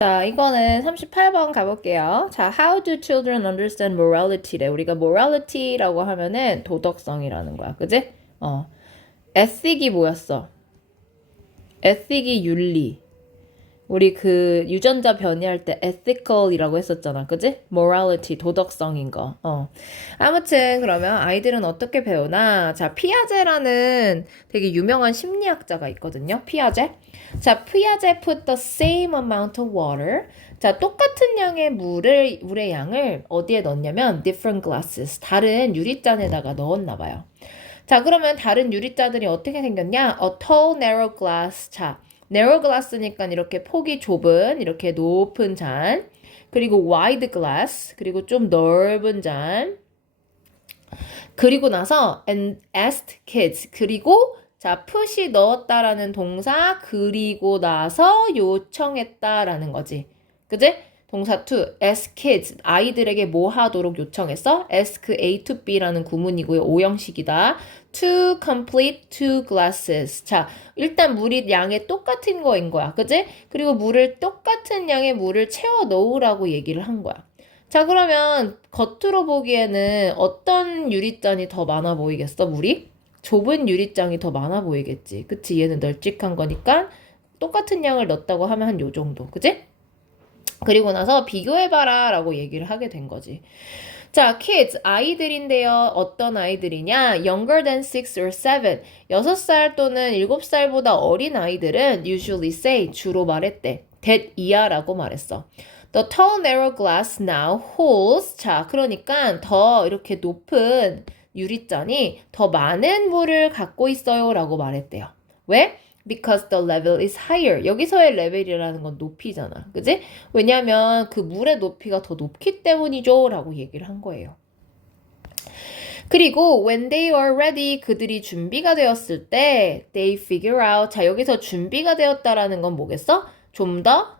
자, 이거는 38번 가볼게요. 자, how do children understand morality래. 우리가 morality라고 하면은 도덕성이라는 거야. 그지? ethic이 뭐였어? ethic이 윤리. 우리 그 유전자 변이할 때 ethical이라고 했었잖아. 그지? morality, 도덕성인 거. 아무튼 그러면 아이들은 어떻게 배우나? 자, 피아제라는 되게 유명한 심리학자가 있거든요. 피아제. 자, 피아제 put the same amount of water. 자, 똑같은 양의 물의 양을 어디에 넣었냐면 different glasses, 다른 유리잔에다가 넣었나 봐요. 자, 그러면 다른 유리잔들이 어떻게 생겼냐? A tall, narrow glass. 자, narrow glass니까 이렇게 폭이 좁은, 이렇게 높은 잔. 그리고 wide glass. 그리고 좀 넓은 잔. 그리고 나서 and asked kids. 그리고 자, put이 넣었다라는 동사, 그리고 나서 요청했다라는 거지. 그지? 동사 to, ask kids, 아이들에게 뭐 하도록 요청했어? ask A to B라는 구문이고요. 오형식이다. to complete two glasses. 자, 일단 물이 양이 똑같은 거인 거야. 그지? 그리고 똑같은 양의 물을 채워 넣으라고 얘기를 한 거야. 자, 그러면 겉으로 보기에는 어떤 유리잔이 더 많아 보이겠어, 물이? 좁은 유리잔이 더 많아 보이겠지. 그치? 얘는 널찍한 거니까 똑같은 양을 넣었다고 하면 한 요 정도. 그지? 그리고 나서 비교해봐라 라고 얘기를 하게 된 거지. 자, kids, 아이들인데요. 어떤 아이들이냐? younger than 6 or 7. 6살 또는 7살보다 어린 아이들은 usually say, 주로 말했대. that 이하라고 말했어. The tall narrow glass now holds. 자, 그러니까 더 이렇게 높은 유리잔이 더 많은 물을 갖고 있어요 라고 말했대요. 왜? Because the level is higher. 여기서의 레벨이라는 건 높이잖아. 그지? 왜냐면 그 물의 높이가 더 높기 때문이죠 라고 얘기를 한 거예요. 그리고 when they are ready, 그들이 준비가 되었을 때 they figure out. 자, 여기서 준비가 되었다라는 건 뭐겠어? 좀 더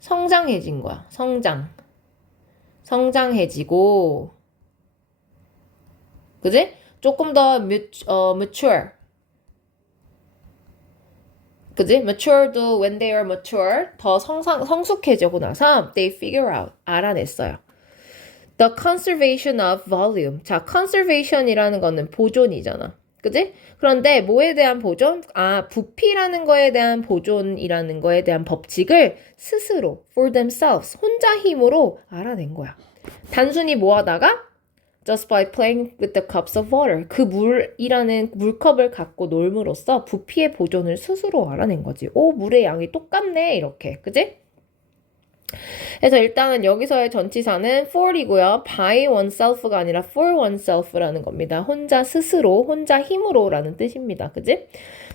성장해진 거야. 성장해지고, 그지? 조금 더 mature. 그지? mature도 when they are mature, 더 성숙해지고 나서 they figure out, 알아냈어요. The conservation of volume. 자, conservation이라는 거는 보존이잖아. 그지? 그런데 뭐에 대한 보존? 부피라는 거에 대한 보존이라는 거에 대한 법칙을 스스로 for themselves, 혼자 힘으로 알아낸 거야. 단순히 뭐 하다가 just by playing with the cups of water. 그 물이라는 물컵을 갖고 놀므로써 부피의 보존을 스스로 알아낸 거지. 오, 물의 양이 똑같네. 이렇게. 그지? 그래서 일단은 여기서의 전치사는 for이고요. by oneself가 아니라 for oneself라는 겁니다. 혼자 스스로, 혼자 힘으로라는 뜻입니다. 그지?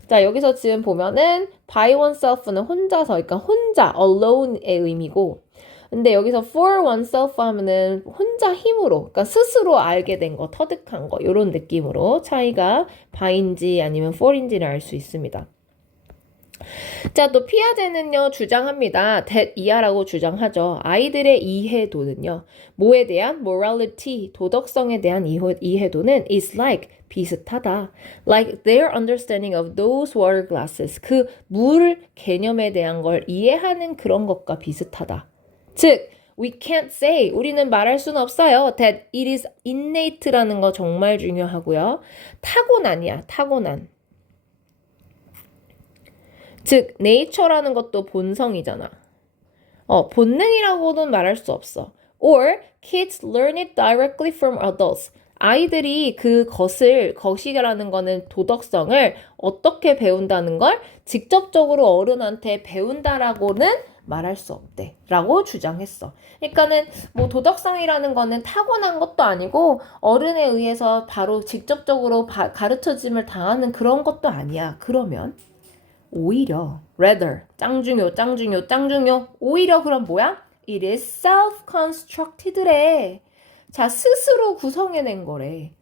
자, 여기서 지금 보면은 by oneself는 혼자서, 그러니까 혼자, alone의 의미고, 근데 여기서 for oneself 하면은 혼자 힘으로, 그러니까 스스로 알게 된 거, 터득한 거, 이런 느낌으로 차이가 by인지 아니면 for인지를 알 수 있습니다. 자, 또 피아제는요, 주장합니다. that 이하라고 주장하죠. 아이들의 이해도는요, 뭐에 대한 morality, 도덕성에 대한 이해도는 is like, 비슷하다. like their understanding of those water glasses, 그 물 개념에 대한 걸 이해하는 그런 것과 비슷하다. 즉, we can't say, 우리는 말할 수는 없어요. that it is innate라는 거 정말 중요하고요. 타고난이야, 타고난. 즉, nature라는 것도 본성이잖아. 본능이라고는 말할 수 없어. Or kids learn it directly from adults. 아이들이 것이라는 거는 도덕성을 어떻게 배운다는 걸 직접적으로 어른한테 배운다라고는 말할 수 없대. 라고 주장했어. 그러니까는 뭐 도덕성이라는 거는 타고난 것도 아니고 어른에 의해서 바로 직접적으로 가르쳐짐을 당하는 그런 것도 아니야. 그러면 오히려 rather 짱 중요 오히려 그럼 뭐야? It is self-constructed래. 자, 스스로 구성해낸 거래.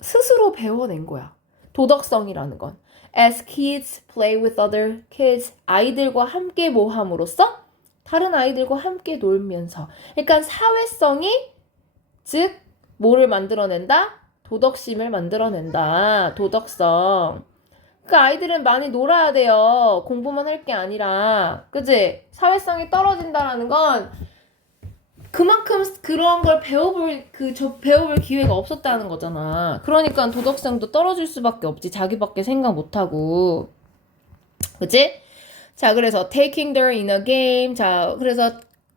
스스로 배워낸 거야. 도덕성이라는 건. As kids play with other kids, 아이들과 함께 뭐 함으로써? 다른 아이들과 함께 놀면서. 그러니까 사회성이, 즉 뭐를 만들어낸다? 도덕심을 만들어낸다. 도덕성. 그 아이들은 많이 놀아야 돼요. 공부만 할 게 아니라. 그지? 사회성이 떨어진다라는 건 그만큼 그런 걸 배워볼 기회가 없었다는 거잖아. 그러니까 도덕성도 떨어질 수밖에 없지. 자기밖에 생각 못하고. 그치? 자, 그래서 taking their in a game. 자, 그래서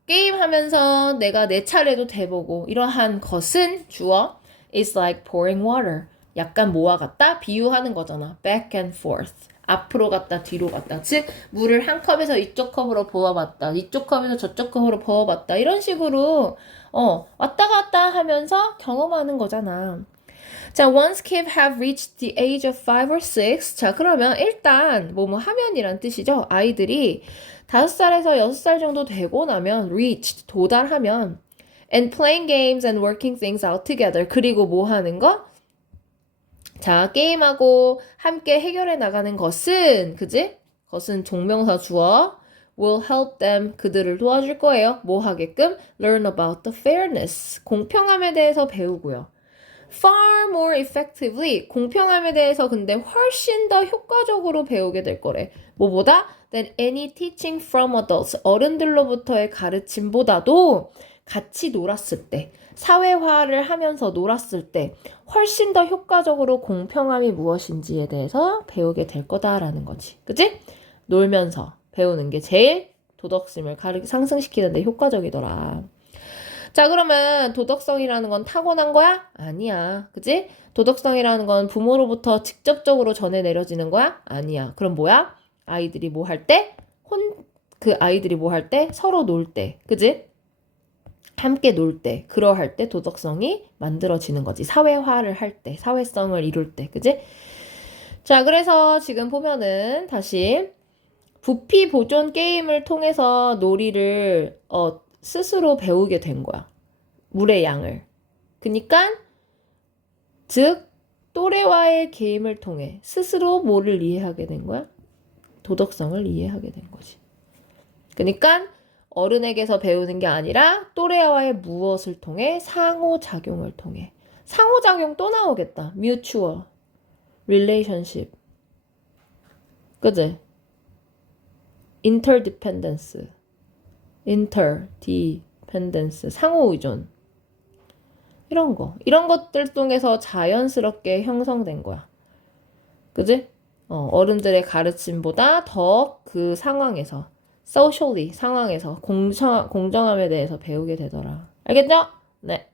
게임 하면서 내가 내 차례도 돼보고 이러한 것은 주어 is like pouring water. 약간 뭐와 같다? 비유하는 거잖아. back and forth. 앞으로 갔다 뒤로 갔다. 즉 물을 한 컵에서 이쪽 컵으로 부어봤다. 이쪽 컵에서 저쪽 컵으로 부어봤다. 이런 식으로 왔다 갔다 하면서 경험하는 거잖아. 자, once kids have reached the age of 5 or 6. 자, 그러면 일단 뭐뭐 하면이란 뜻이죠. 아이들이 5살에서 6살 정도 되고 나면 reached 도달하면 and playing games and working things out together. 그리고 뭐 하는 거? 자, 게임하고 함께 해결해 나가는 것은, 그지? 것은 종명사 주어 will help them 그들을 도와줄 거예요. 뭐 하게끔? learn about the fairness 공평함에 대해서 배우고요. far more effectively 공평함에 대해서 근데 훨씬 더 효과적으로 배우게 될 거래. 뭐보다? than any teaching from adults 어른들로부터의 가르침보다도 같이 놀았을 때 사회화를 하면서 놀았을 때 훨씬 더 효과적으로 공평함이 무엇인지에 대해서 배우게 될 거다라는 거지. 그치? 놀면서 배우는 게 제일 도덕심을 상승시키는 데 효과적이더라. 자, 그러면 도덕성이라는 건 타고난 거야? 아니야. 그치? 도덕성이라는 건 부모로부터 직접적으로 전해 내려지는 거야? 아니야. 그럼 뭐야? 아이들이 뭐 할 때? 아이들이 뭐 할 때? 서로 놀 때. 그치? 함께 놀 때, 그러할 때 도덕성이 만들어지는 거지. 사회화를 할 때, 사회성을 이룰 때, 그지? 자, 그래서 지금 보면은 다시 부피 보존 게임을 통해서 놀이를 스스로 배우게 된 거야. 물의 양을. 그니까 즉 또래와의 게임을 통해 스스로 뭐를 이해하게 된 거야? 도덕성을 이해하게 된 거지. 그니까 어른에게서 배우는 게 아니라 또래와의 무엇을 통해? 상호작용을 통해. 상호작용 또 나오겠다. mutual, relationship. 그치? interdependence, interdependence, 상호의존. 이런 거. 이런 것들 통해서 자연스럽게 형성된 거야. 그치? 어른들의 가르침보다 더 그 상황에서 socially 상황에서 공정함에 대해서 배우게 되더라. 알겠죠? 네.